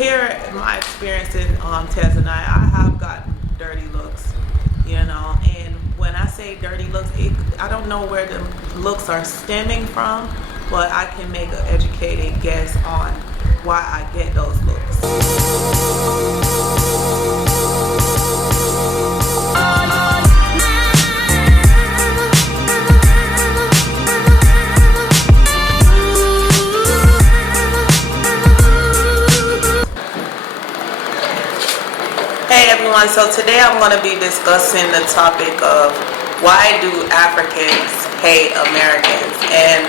here, my experience in Tanzania, I have gotten dirty looks, and when I say dirty looks, I don't know where the looks are stemming from, but I can make an educated guess on why I get those looks. Hey everyone, so today I'm going to be discussing the topic of why do Africans hate Americans, and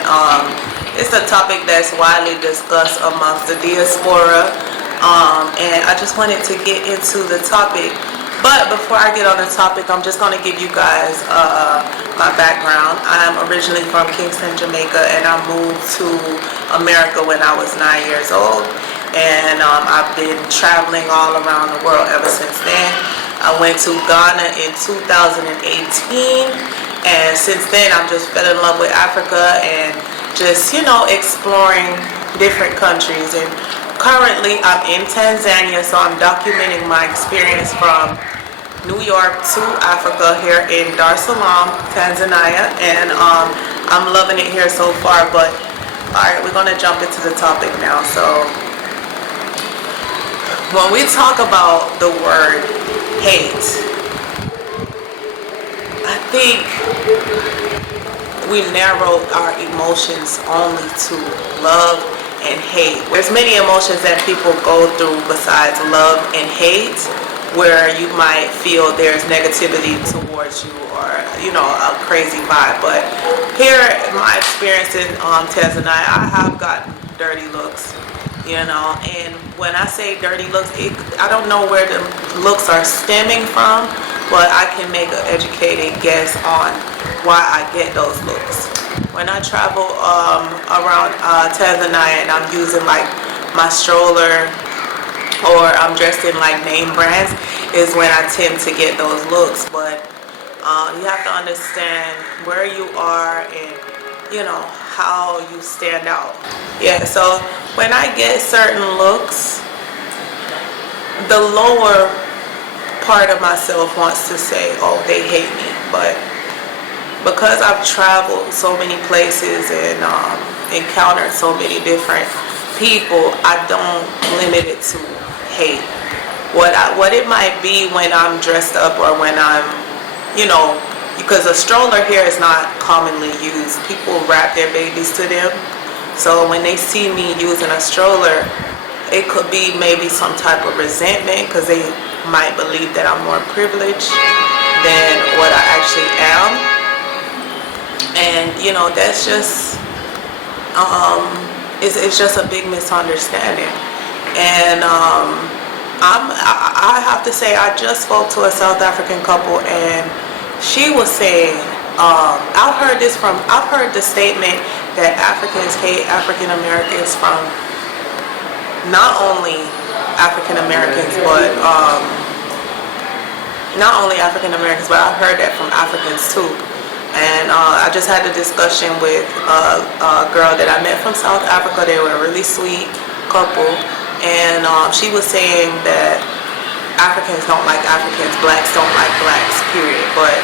it's a topic that's widely discussed amongst the diaspora, and I just wanted to get into the topic. But before I get on the topic, I'm just going to give you guys my background. I'm originally from Kingston, Jamaica, and I moved to America when I was 9 years old. And I've been traveling all around the world ever since then. I went to Ghana in 2018, and since then I've just fell in love with Africa and just, exploring different countries. And currently I'm in Tanzania, so I'm documenting my experience from New York to Africa here in Dar es Salaam, Tanzania, and I'm loving it here so far. But alright, we're gonna jump into the topic now. So when we talk about the word hate, I think we narrow our emotions only to love and hate. There's many emotions that people go through besides love and hate, where you might feel there's negativity towards you or, a crazy vibe. But here, my experience in Tanzania, I have gotten dirty looks. And when I say dirty looks, I don't know where the looks are stemming from, but I can make an educated guess on why I get those looks. When I travel around Tanzania and I'm using like my stroller, or I'm dressed in like name brands, is when I tend to get those looks. But you have to understand where you are and how you stand out. Yeah, so when I get certain looks, the lower part of myself wants to say, oh, they hate me. But because I've traveled so many places and encountered so many different people, I don't limit it to hate. What it might be when I'm dressed up, or when I'm, because a stroller here is not commonly used. People wrap their babies to them. So when they see me using a stroller, it could be maybe some type of resentment, because they might believe that I'm more privileged than what I actually am. And that's just it's just a big misunderstanding. And I have to say, I just spoke to a South African couple, and she was saying, I've heard the statement that Africans hate African Americans from not only African Americans, but I've heard that from Africans too. And I just had a discussion with a girl that I met from South Africa. They were a really sweet couple, and she was saying that Africans don't like Africans, blacks don't like blacks, period. But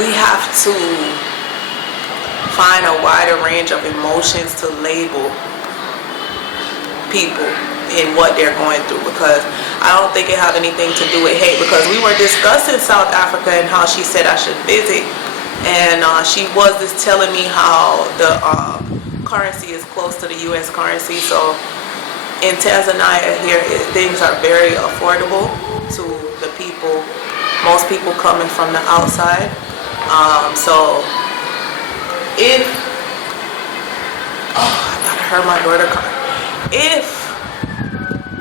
we have to find a wider range of emotions to label people in what they're going through, because I don't think it have anything to do with hate. Because we were discussing South Africa and how she said I should visit, and she was just telling me how the currency is close to the U.S. currency. So in Tanzania here, things are very affordable to the people, most people coming from the outside. So if, I thought I heard my daughter cry. If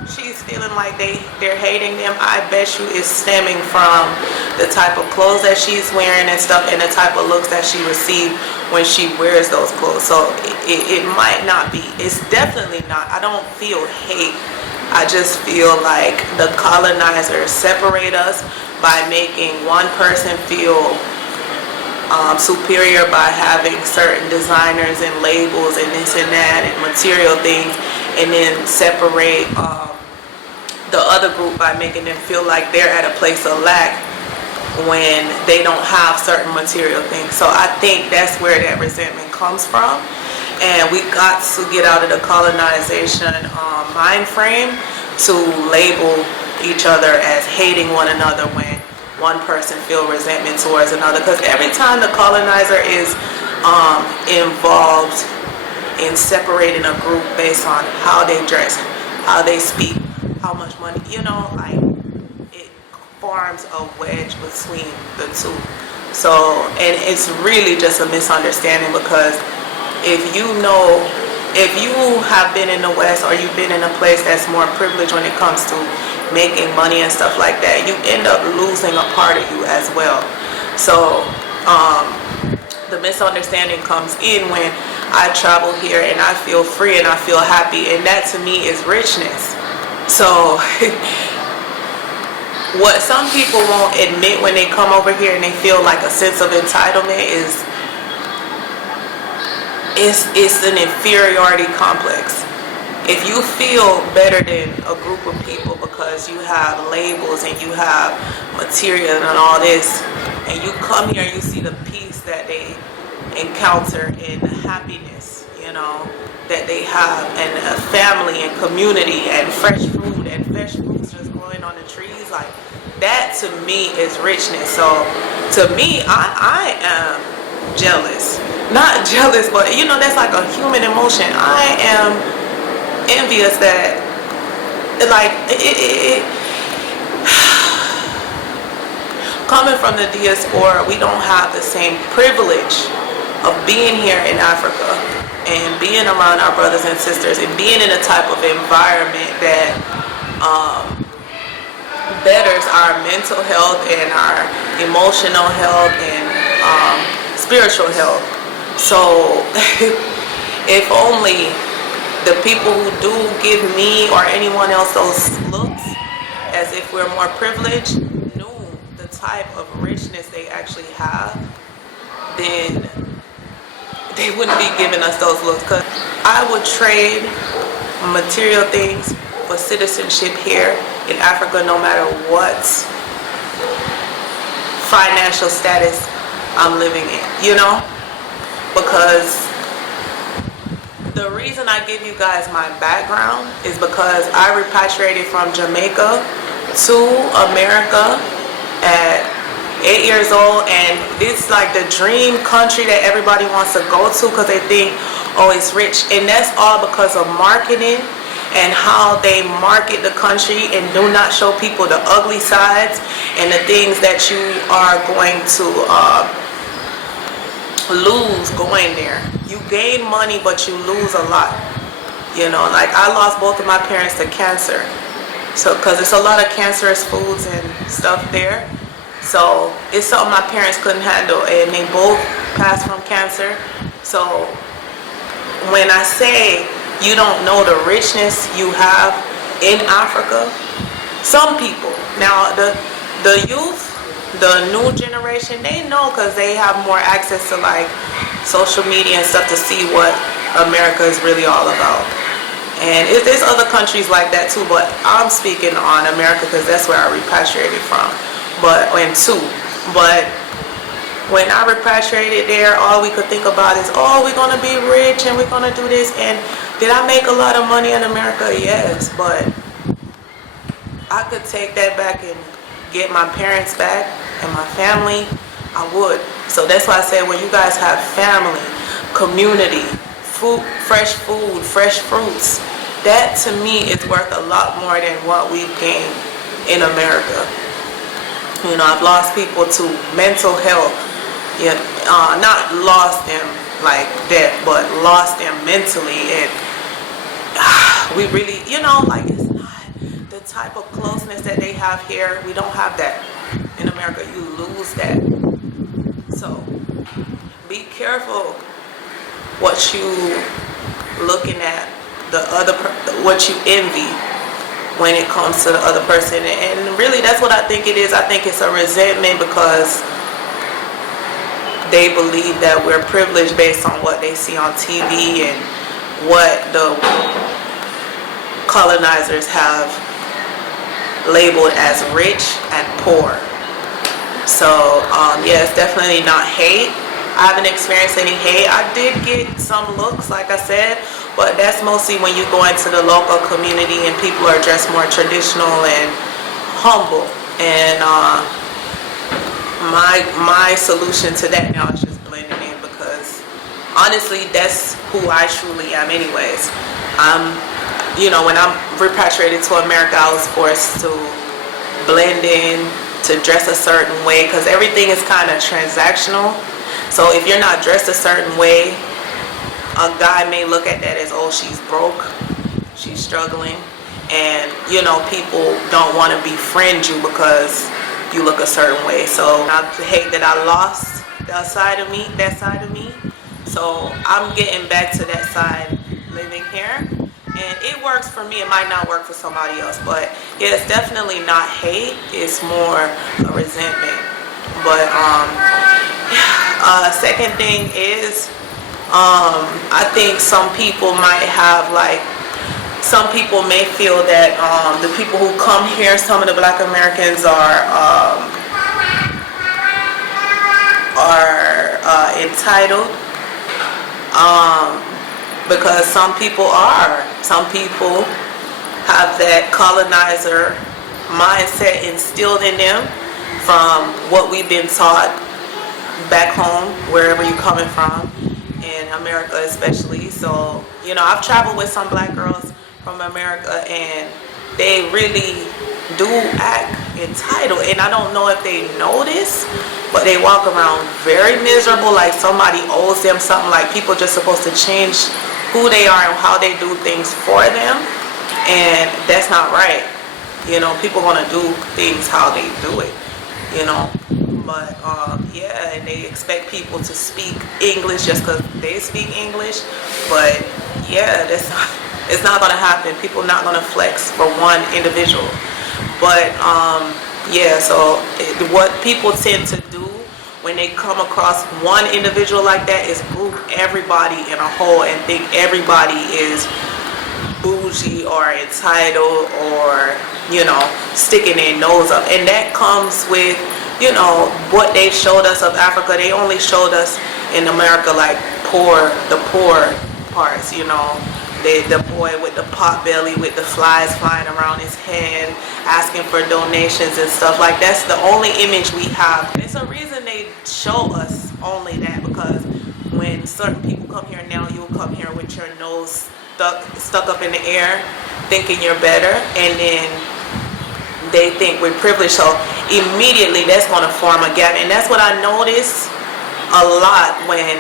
she's feeling like they're hating them, I bet you it's stemming from the type of clothes that she's wearing and stuff, and the type of looks that she received when she wears those clothes. So it might not be, it's definitely not, I don't feel hate. I just feel like the colonizers separate us by making one person feel superior by having certain designers and labels and this and that and material things, and then separate the other group by making them feel like they're at a place of lack when they don't have certain material things. So I think that's where that resentment comes from. And we got to get out of the colonization mind frame to label each other as hating one another when one person feel resentment towards another. Because every time the colonizer is involved in separating a group based on how they dress, how they speak, how much money, like it forms a wedge between the two. So, and it's really just a misunderstanding, because if you have been in the West, or you've been in a place that's more privileged when it comes to making money and stuff like that, you end up losing a part of you as well. So the misunderstanding comes in when I travel here and I feel free and I feel happy, and that to me is richness. So what some people won't admit when they come over here and they feel like a sense of entitlement is it's an inferiority complex. If you feel better than a group of people because you have labels and you have material and all this, and you come here and you see the peace that they encounter and the happiness, that they have, and a family and community and fresh food and fresh fruits just growing on the trees, like that to me is richness. So to me, I am jealous. Not jealous, but that's like a human emotion. I am envious that, like, coming from the diaspora, we don't have the same privilege of being here in Africa and being around our brothers and sisters and being in a type of environment that betters our mental health and our emotional health and spiritual health. So if only the people who do give me or anyone else those looks as if we're more privileged knew the type of richness they actually have, then they wouldn't be giving us those looks. Because I would trade material things for citizenship here in Africa, no matter what financial status I'm living in, because the reason I give you guys my background is because I repatriated from Jamaica to America at 8 years old, and it's like the dream country that everybody wants to go to because they think, oh, it's rich. And that's all because of marketing and how they market the country and do not show people the ugly sides and the things that you are going to lose going there. You gain money, but you lose a lot. Like I lost both of my parents to cancer. So, because it's a lot of cancerous foods and stuff there. So it's something my parents couldn't handle, and they both passed from cancer. So when I say you don't know the richness you have in Africa, some people, now the youth, the new generation, they know because they have more access to like social media and stuff to see what America is really all about. And there's other countries like that too, but I'm speaking on America because that's where I repatriated from. But when I repatriated there, all we could think about is, oh, we're going to be rich and we're going to do this. And did I make a lot of money in America? Yes, but I could take that back and get my parents back and my family, I would. So that's why I say when you guys have family, community, food, fresh fruits, that to me is worth a lot more than what we've gained in America. I've lost people to mental health. Not lost them like death, but lost them mentally. And we really, like it's not the type of closeness that they have here. We don't have that in America. You lose that. So be careful what you looking at what you envy when it comes to the other person. And really that's what I think it is. I think it's a resentment because they believe that we're privileged based on what they see on TV and what the colonizers have labeled as rich and poor. So yeah, it's definitely not hate. I haven't experienced any hate. I did get some looks, like I said, but that's mostly when you go into the local community and people are dressed more traditional and humble. And my solution to that now is just blending in, because honestly, that's who I truly am anyways. When I'm repatriated to America, I was forced to blend in, to dress a certain way, because everything is kind of transactional. So if you're not dressed a certain way, a guy may look at that as, oh, she's broke, she's struggling, and people don't want to befriend you because you look a certain way. So I hate that I lost that side of me. So I'm getting back to that side living here, and it works for me. It might not work for somebody else, but yeah, it's definitely not hate. It's more a resentment. But second thing is, I think some people might have, like, some people may feel that the people who come here, some of the Black Americans are entitled, because some people have that colonizer mindset instilled in them from what we've been taught back home, wherever you're coming from, in America especially. So I've traveled with some Black girls from America, and they really do act entitled, and I don't know if they know this, but they walk around very miserable, like somebody owes them something, like people just supposed to change who they are and how they do things for them, and that's not right. People gonna do things how they do it, but yeah, and they expect people to speak English just because they speak English, but yeah, it's not gonna happen. People not gonna flex for one individual. But yeah, so what people tend to do when they come across one individual like that is group everybody in a whole and think everybody is bougie or entitled, or sticking their nose up. And that comes with what they showed us of Africa. They only showed us in America like the poor parts, the boy with the pot belly with the flies flying around his head asking for donations and stuff. Like, that's the only image we have. There's a reason they show us only that, because when certain people come here now, you'll come here with your nose stuck up in the air thinking you're better, and then they think we're privileged, so immediately that's going to form a gap. And that's what I notice a lot when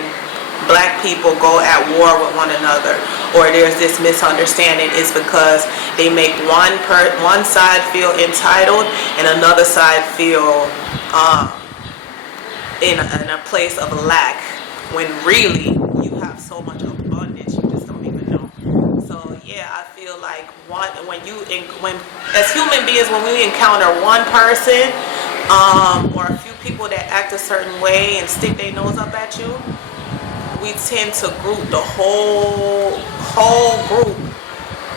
Black people go at war with one another, or there's this misunderstanding, is because they make one side feel entitled and another side feel in a place of lack, when really you have so much abundance you just don't even know. So yeah, I feel like when as human beings, when we encounter one person or a few people that act a certain way and stick their nose up at you, we tend to group the whole group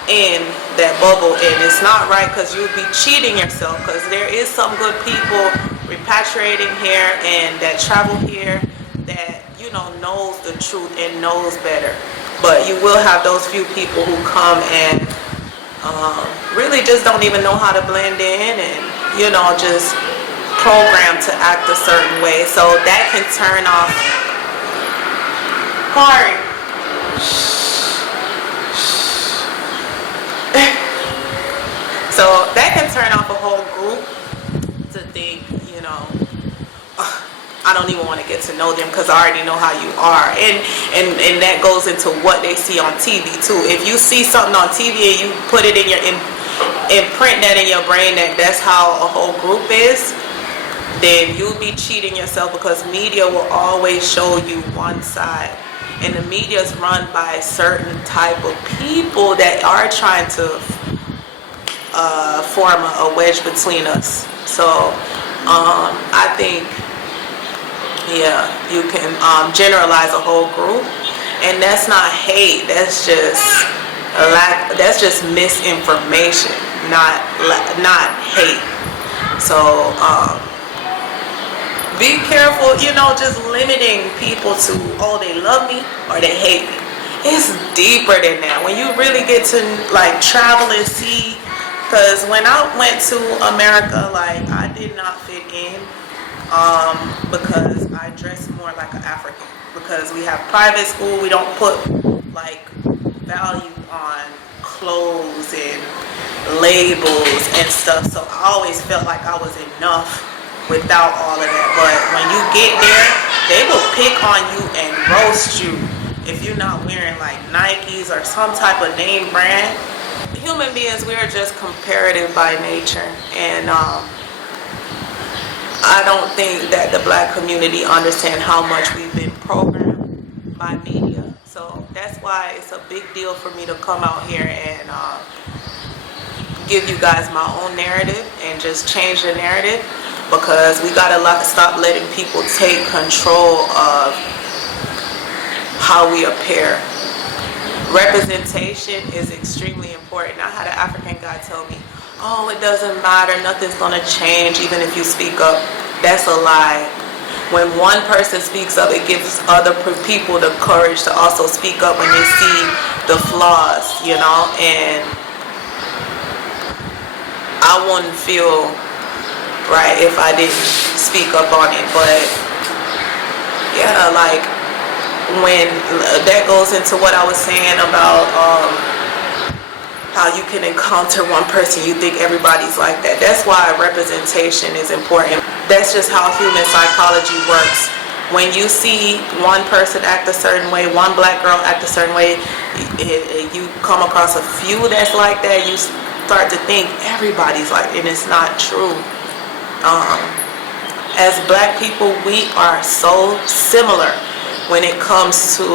in that bubble, and it's not right, because you'll be cheating yourself, because there is some good people repatriating here and that travel here that knows the truth and knows better. But you will have those few people who come and really just don't even know how to blend in, and just programmed to act a certain way. So that can turn off. Sorry. So that can turn off a whole group to think, I don't even want to get to know them because I already know how you are. And that goes into what they see on TV too. If you see something on TV and you put it in imprint that in your brain that that's how a whole group is, then you'll be cheating yourself, because media will always show you one side. And the media is run by a certain type of people that are trying to form a wedge between us. So I think, yeah, you can generalize a whole group, and that's not hate. That's just misinformation. not hate. So be careful, just limiting people to, oh, they love me or they hate me. It's deeper than that. When you really get to like travel and see, because when I went to America, like I did not fit in, because I dress more like an African. Because we have private school, we don't put like value on clothes and labels and stuff. So I always felt like I was enough without all of that. But when you get there, they will pick on you and roast you if you're not wearing like Nikes or some type of name brand. Human beings, we are just comparative by nature, and I don't think that the black community understand how much we've been programmed by media. So that's why it's a big deal for me to come out here and give you guys my own narrative and just change the narrative, because we gotta stop letting people take control of how we appear. Representation is extremely important. I had an African guy tell me, oh, it doesn't matter, nothing's gonna change even if you speak up. That's a lie. When one person speaks up, it gives other people the courage to also speak up when they see the flaws, and I wouldn't feel right if I didn't speak up on it. But yeah, like when that goes into what I was saying about how you can encounter one person, you think everybody's like that. That's why representation is important. That's just how human psychology works. When you see one person act a certain way, one black girl act a certain way, you come across a few that's like that, you start to think everybody's like, and it's not true. As black people, we are so similar when it comes to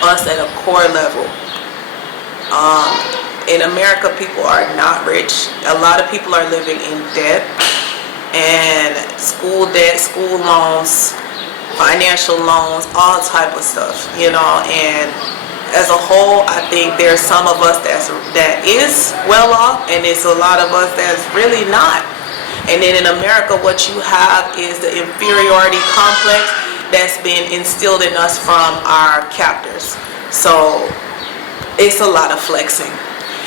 us at a core level. In America, people are not rich. A lot of people are living in debt, and school debt, school loans, financial loans, all type of stuff, and as a whole, I think there's some of us that is well off, and there's a lot of us that's really not. And then in America, what you have is the inferiority complex that's been instilled in us from our captors. So it's a lot of flexing.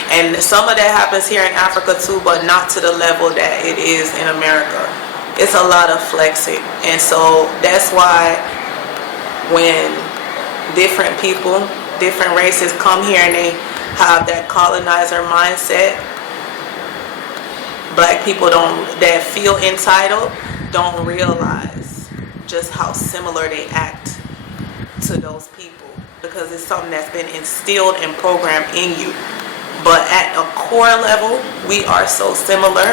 And some of that happens here in Africa too, but not to the level that it is in America. It's a lot of flexing. And so that's why when different people, different races come here and they have that colonizer mindset, black people that feel entitled don't realize just how similar they act to those people, because it's something that's been instilled and programmed in you. But at a core level, we are so similar.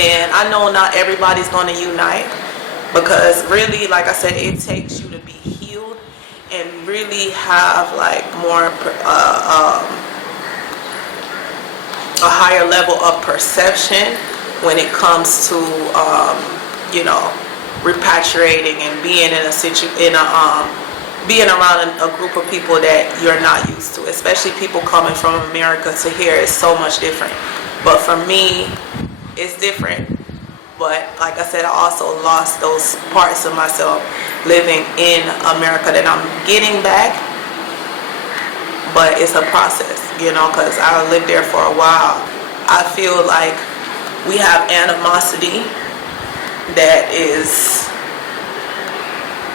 And I know not everybody's going to unite, because really, like I said, it takes you to be healed and really have like more a higher level of perception when it comes to repatriating and being being around a group of people that you're not used to, especially people coming from America to here is so much different. But for me, it's different. But like I said, I also lost those parts of myself living in America that I'm getting back. But it's a process, because I lived there for a while. I feel like we have animosity that is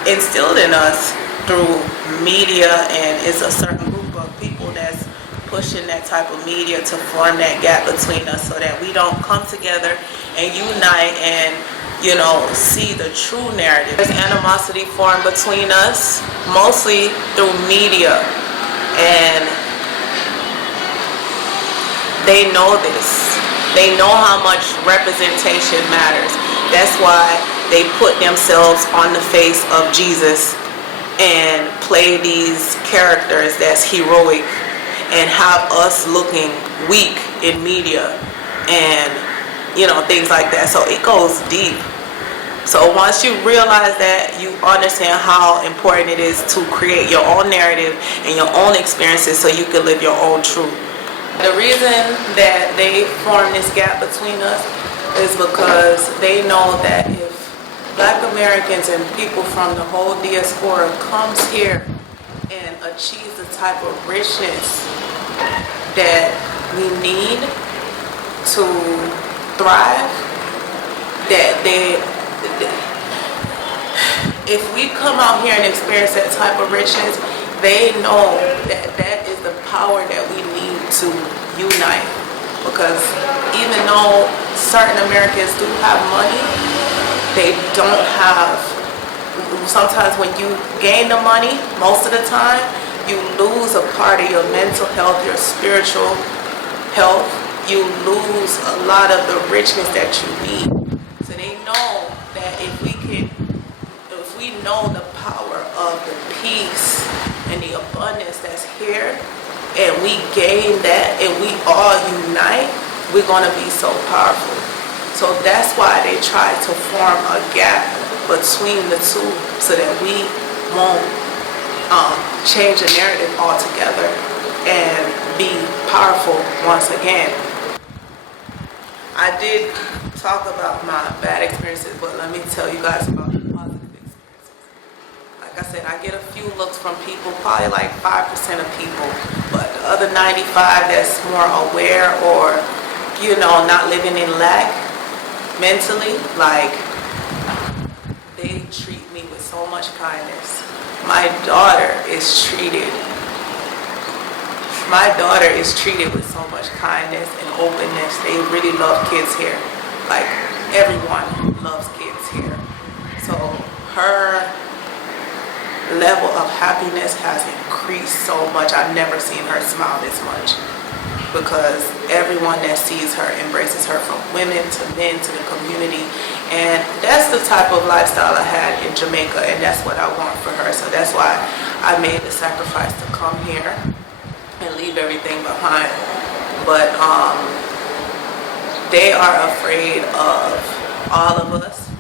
instilled in us through media, and it's a certain group of people that's pushing that type of media to form that gap between us so that we don't come together and unite and see the true narrative. There's animosity formed between us mostly through media, and they know this. They know how much representation matters. That's why they put themselves on the face of Jesus and play these characters that's heroic and have us looking weak in media and things like that. So it goes deep. So once you realize that, you understand how important it is to create your own narrative and your own experiences so you can live your own truth. The reason that they form this gap between us is because they know that if Black Americans and people from the whole diaspora comes here and achieves the type of richness that we need to thrive, that if we come out here and experience that type of richness, they know that that is the power that we need to unite. Because even though certain Americans do have money, they don't have, sometimes when you gain the money, most of the time, you lose a part of your mental health, your spiritual health. You lose a lot of the richness that you need. So they know that if we know the power of the peace and the abundance that's here, and we gain that and we all unite, we're going to be so powerful. So that's why they try to form a gap between the two, so that we won't change the narrative altogether and be powerful once again. I did talk about my bad experiences, but let me tell you guys about the positive experiences. Like I said, I get a few looks from people, probably like 5% of people, but the other 95 that's more aware, or, you know, not living in lack mentally, like, they treat me with so much kindness. My daughter is treated with so much kindness and openness. They really love kids here. Like, everyone loves kids here. So her level of happiness has increased so much. I've never seen her smile this much, because everyone that sees her embraces her, from women to men to the community. And that's the type of lifestyle I had in Jamaica, and that's what I want for her. So that's why I made the sacrifice to come here and leave everything behind. But they are afraid of all of us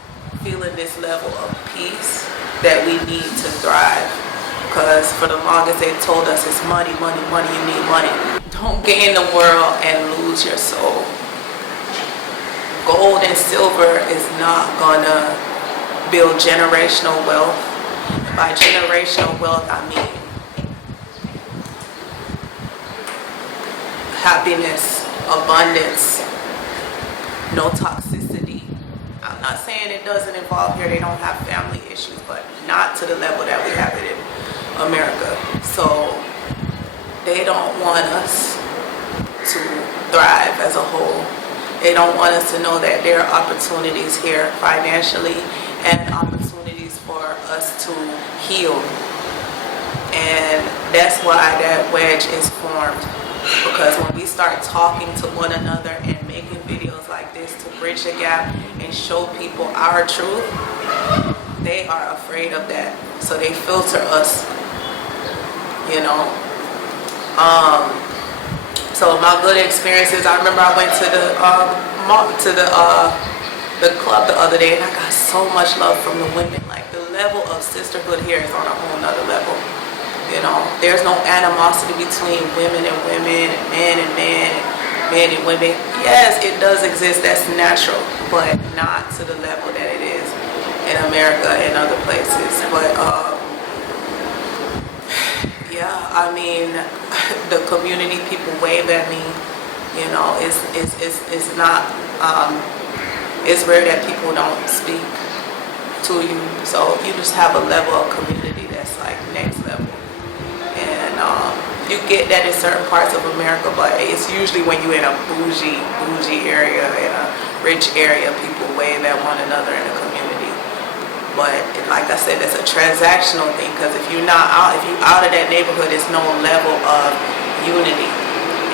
feeling this level of peace that we need to thrive. Because for the longest they told us it's money, money, money, you need money. Don't gain the world and lose your soul. Gold and silver is not gonna build generational wealth. And by generational wealth, I mean happiness, abundance, no toxicity. I'm not saying it doesn't involve here, they don't have family issues, but not to the level that we have it in America. So they don't want us to thrive as a whole. They don't want us to know that there are opportunities here financially and opportunities for us to heal. And that's why that wedge is formed. Because when we start talking to one another and making videos like this to bridge the gap and show people our truth, they are afraid of that. So they filter us, you know. So my good experiences, I remember I went to the club the other day, and I got so much love from the women. Like, the level of sisterhood here is on a whole nother level. You know, there's no animosity between women and women, and men and men, and men and women. Yes, it does exist, that's natural, but not to the level that it is in America and other places. But yeah, I mean, the community people wave at me, you know, it's not, it's rare that people don't speak to you. So you just have a level of community that's like next level. And you get that in certain parts of America, but it's usually when you're in a bougie area, in a rich area, people wave at one another in the community. But like I said, it's a transactional thing, because if you're out of that neighborhood, there's no level of unity.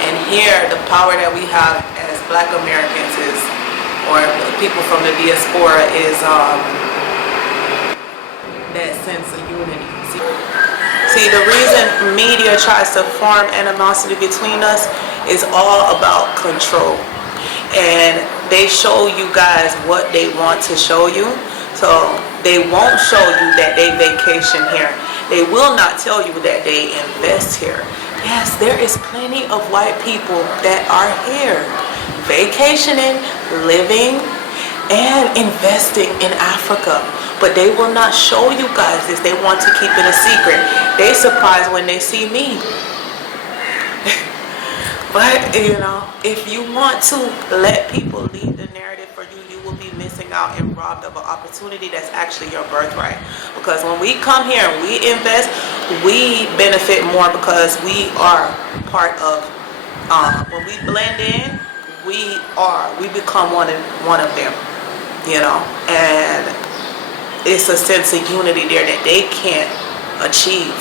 And here, the power that we have as Black Americans is, or people from the diaspora, is that sense of unity. See, the reason media tries to form animosity between us is all about control. And they show you guys what they want to show you. So they won't show you that they vacation here. They will not tell you that they invest here. Yes, there is plenty of white people that are here vacationing, living, and investing in Africa. But they will not show you guys this. They want to keep it a secret. They surprised when they see me. But, you know, if you want to let people lead the narrative for you, you will be missing out and robbed of an opportunity that's actually your birthright. Because when we come here and we invest, we benefit more because we are part of, when we blend in, we become one of them, you know, and it's a sense of unity there that they can't achieve.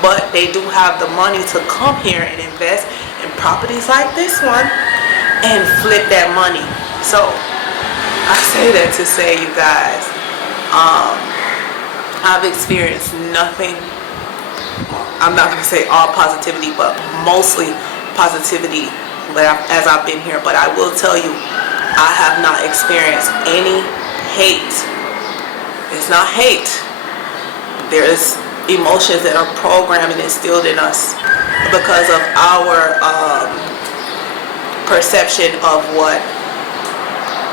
But they do have the money to come here and invest in properties like this one and flip that money. So I say that to say, you guys, I've experienced nothing, I'm not going to say all positivity, but mostly positivity as I've been here. But I will tell you, I have not experienced any hate. It's not hate. There's emotions that are programmed and instilled in us because of our perception of what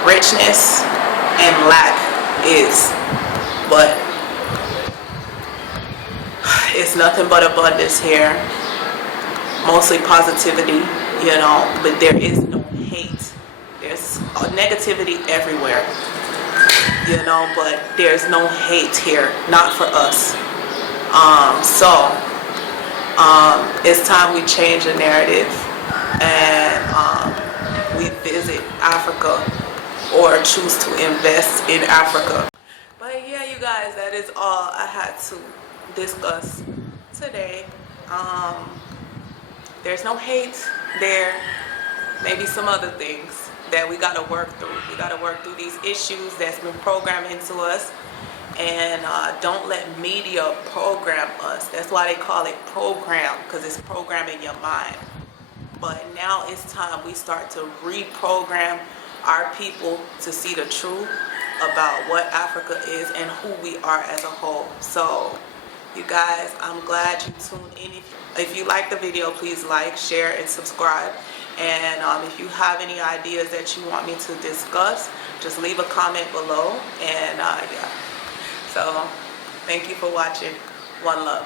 richness and lack is. But it's nothing but abundance here, mostly positivity, you know, but there is no hate. There's negativity everywhere, you know, but there's no hate here, not for us. It's time we change the narrative and we visit Africa or choose to invest in Africa. But yeah, you guys, that is all I had to discuss today. There's no hate there. Maybe some other things that we got to work through. We got to work through these issues that's been programmed into us. And don't let media program us. That's why they call it program, because it's programming your mind. But now it's time we start to reprogram our people to see the truth about what Africa is and who we are as a whole. So, you guys, I'm glad you tuned in. If you like the video, please like, share, and subscribe. And if you have any ideas that you want me to discuss, just leave a comment below. And yeah. So, thank you for watching. One love.